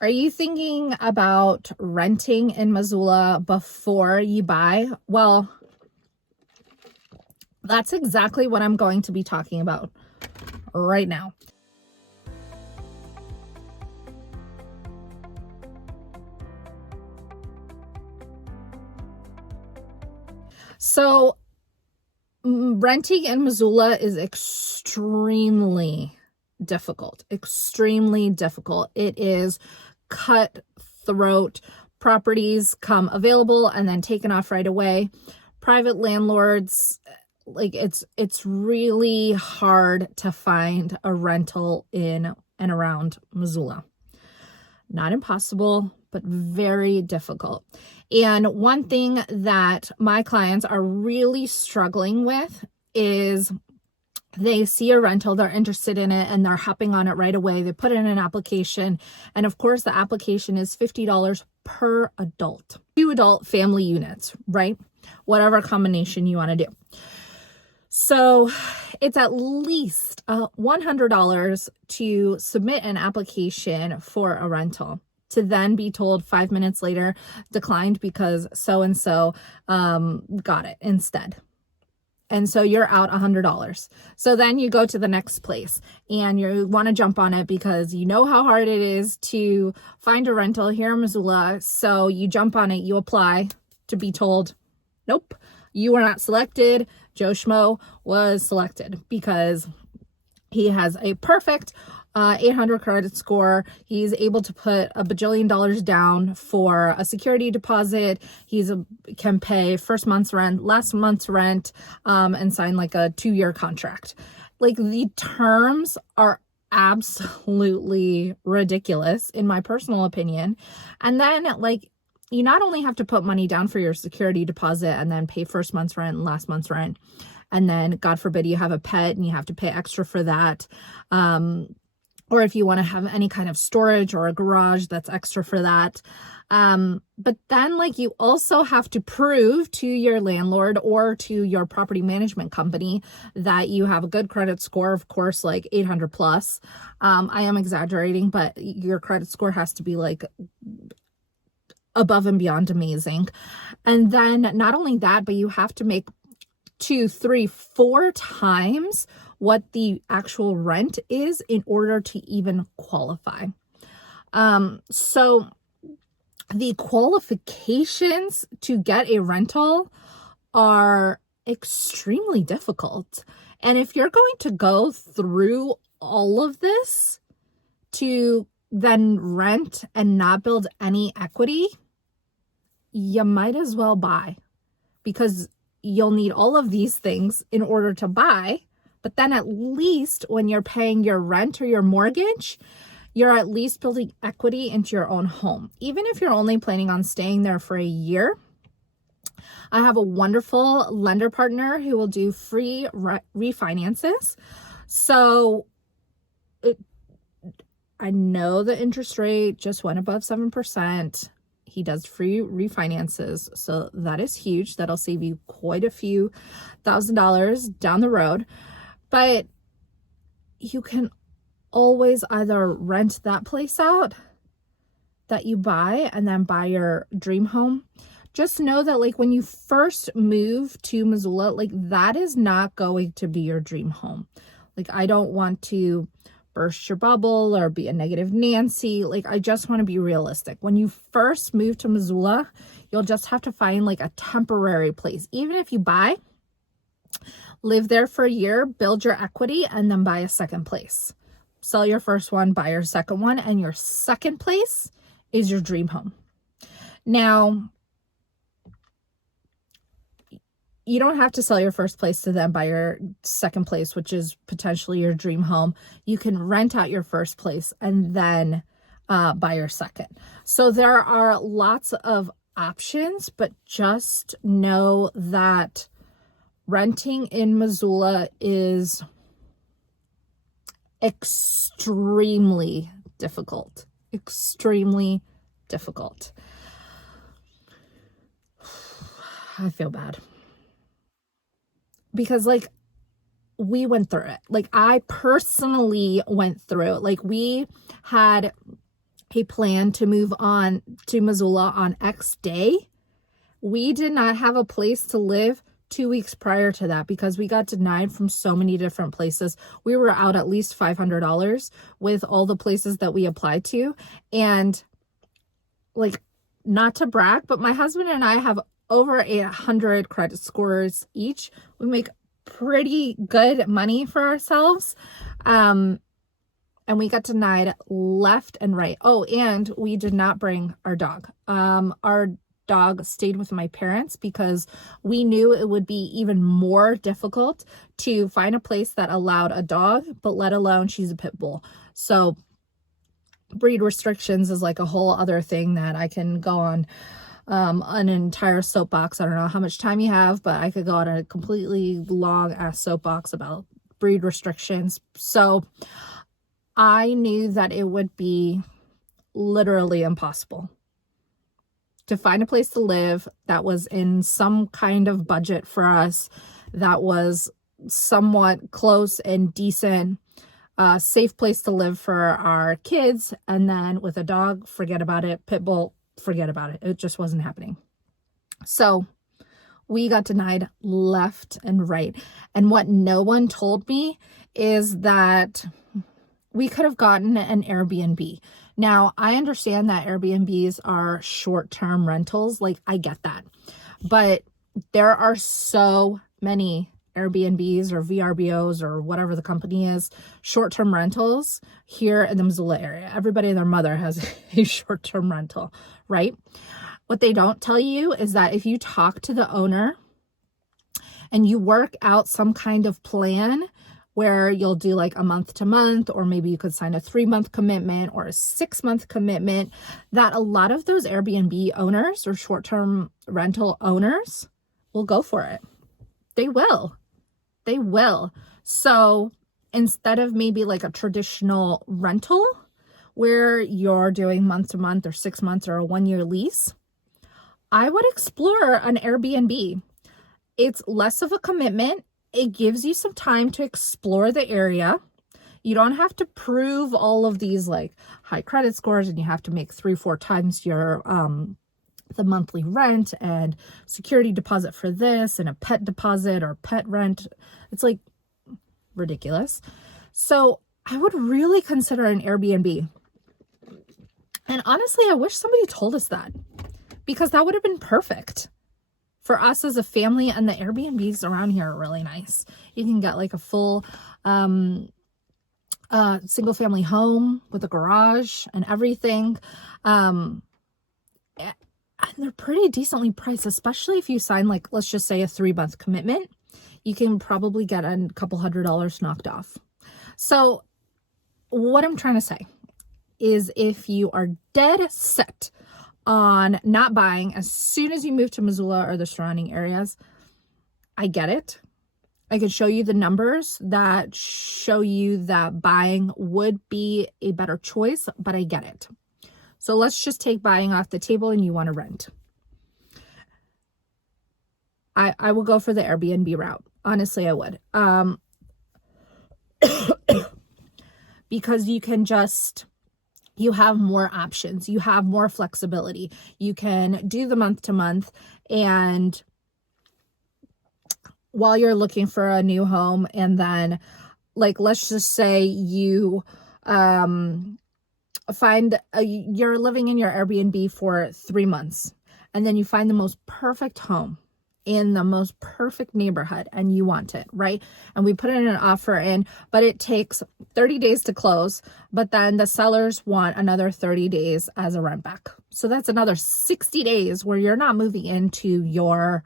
Are you thinking about renting in Missoula before you buy? Well, that's exactly what I'm going to be talking about right now. So, renting in Missoula is extremely difficult. Extremely difficult. It is cutthroat. Properties come available and then taken off right away. Private landlords, like it's really hard to find a rental in and around Missoula. Not impossible, but very difficult. And one thing that my clients are really struggling with is they see a rental, they're interested in it, and they're hopping on it right away. They put in an application, and of course the application is $50 per adult. 2 adult family units, right? Whatever combination you want to do. So it's at least $100 to submit an application for a rental, to then be told 5 minutes later, declined because so-and-so got it instead. And so you're out $100. So then you go to the next place and you want to jump on it because you know how hard it is to find a rental here in Missoula. So you jump on it, you apply, to be told, nope, you were not selected. Joe Schmo was selected because he has a perfect 800 credit score. He's able to put $1 bajillion down for a security deposit. Can pay first month's rent, last month's rent, and sign like a 2-year contract. Like, the terms are absolutely ridiculous in my personal opinion. And then, like, you not only have to put money down for your security deposit and then pay first month's rent and last month's rent, and then God forbid you have a pet and you have to pay extra for that. Or if you want to have any kind of storage or a garage, that's extra for that. But then, like, you also have to prove to your landlord or to your property management company that you have a good credit score, of course, like 800 plus. I am exaggerating, but your credit score has to be like above and beyond amazing. And then not only that, but you have to make 2, 3, 4 times what the actual rent is in order to even qualify. So the qualifications to get a rental are extremely difficult. And if you're going to go through all of this to then rent and not build any equity, you might as well buy, because you'll need all of these things in order to buy. But then at least when you're paying your rent or your mortgage, you're at least building equity into your own home. Even if you're only planning on staying there for a year, I have a wonderful lender partner who will do free refinances. So I know the interest rate just went above 7%. He does free refinances. So that is huge. That'll save you quite a few $1,000s down the road. But you can always either rent that place out that you buy and then buy your dream home. Just know that, like, when you first move to Missoula, like, that is not going to be your dream home. Like, I don't want to burst your bubble or be a negative Nancy. Like, I just want to be realistic. When you first move to Missoula, you'll just have to find like a temporary place. Even if you buy, live there for a year, build your equity, and then buy a second place. Sell your first one, buy your second one, and your second place is your dream home. Now, you don't have to sell your first place to then buy your second place, which is potentially your dream home. You can rent out your first place and then buy your second. So there are lots of options, but just know that renting in Missoula is extremely difficult. Extremely difficult. I feel bad. Because, like, we went through it. Like, I personally went through it. Like, we had a plan to move on to Missoula on X day, we did not have a place to live 2 weeks prior to that because we got denied from so many different places. We were out at least $500 with all the places that we applied to. And like, not to brag, but my husband and I have over 800 credit scores each. We make pretty good money for ourselves. And we got denied left and right. Oh, and we did not bring our dog. Our dog stayed with my parents because we knew it would be even more difficult to find a place that allowed a dog, but let alone she's a pit bull. So breed restrictions is like a whole other thing that I can go on an entire soapbox. I don't know how much time you have, but I could go on a completely long ass soapbox about breed restrictions. So I knew that it would be literally impossible to find a place to live that was in some kind of budget for us, that was somewhat close and decent, safe place to live for our kids. And then with a dog, forget about it. Pit bull, forget about it. It just wasn't happening. So we got denied left and right. And what no one told me is that we could have gotten an Airbnb. Now, I understand that Airbnbs are short-term rentals. Like, I get that. But there are so many Airbnbs or VRBOs or whatever the company is, short-term rentals here in the Missoula area. Everybody and their mother has a short-term rental, right? What they don't tell you is that if you talk to the owner and you work out some kind of plan where you'll do like a month to month, or maybe you could sign a 3-month commitment or a 6-month commitment, that a lot of those Airbnb owners or short-term rental owners will go for it. They will. They will. So instead of maybe like a traditional rental where you're doing month to month or 6 months or a 1-year lease, I would explore an Airbnb. It's less of a commitment. It gives you some time to explore the area. You don't have to prove all of these like high credit scores, and you have to make 3-4 times your the monthly rent and security deposit for this and a pet deposit or pet rent. It's like ridiculous. So I would really consider an Airbnb. And honestly, I wish somebody told us that, because that would have been perfect for us as a family. And the Airbnbs around here are really nice. You can get like a full single family home with a garage and everything. And they're pretty decently priced, especially if you sign like, let's just say a 3-month commitment. You can probably get a couple $100 knocked off. So what I'm trying to say is, if you are dead set on not buying as soon as you move to Missoula or the surrounding areas, I get it. I could show you the numbers that show you that buying would be a better choice, but I get it. So let's just take buying off the table and you want to rent. I will go for the Airbnb route. Honestly, I would. Because you have more options. You have more flexibility. You can do the month to month, and while you're looking for a new home, and then like, let's just say you you're living in your Airbnb for 3 months, and then you find the most perfect home in the most perfect neighborhood and you want it, right? And we put in an offer in, but it takes 30 days to close, but then the sellers want another 30 days as a rent back. So that's another 60 days where you're not moving into your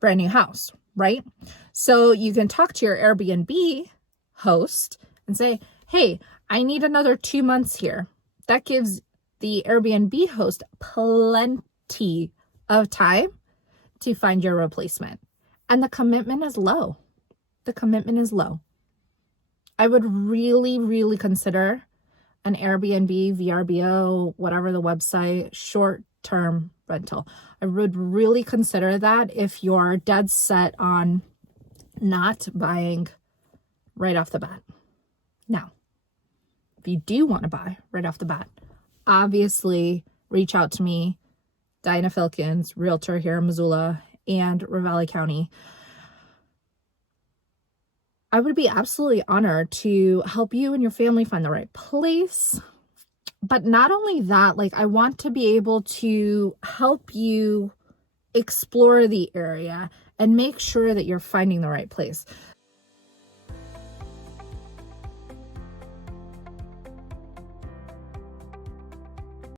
brand new house, right? So you can talk to your Airbnb host and say, hey, I need another 2 months here. That gives the Airbnb host plenty of time to find your replacement. And the commitment is low. The commitment is low. I would really, really consider an Airbnb, VRBO, whatever the website, short-term rental. I would really consider that if you're dead set on not buying right off the bat. Now, if you do want to buy right off the bat, obviously reach out to me, Dinah Filkins, realtor here in Missoula and Ravalli County. I would be absolutely honored to help you and your family find the right place. But not only that, like, I want to be able to help you explore the area and make sure that you're finding the right place.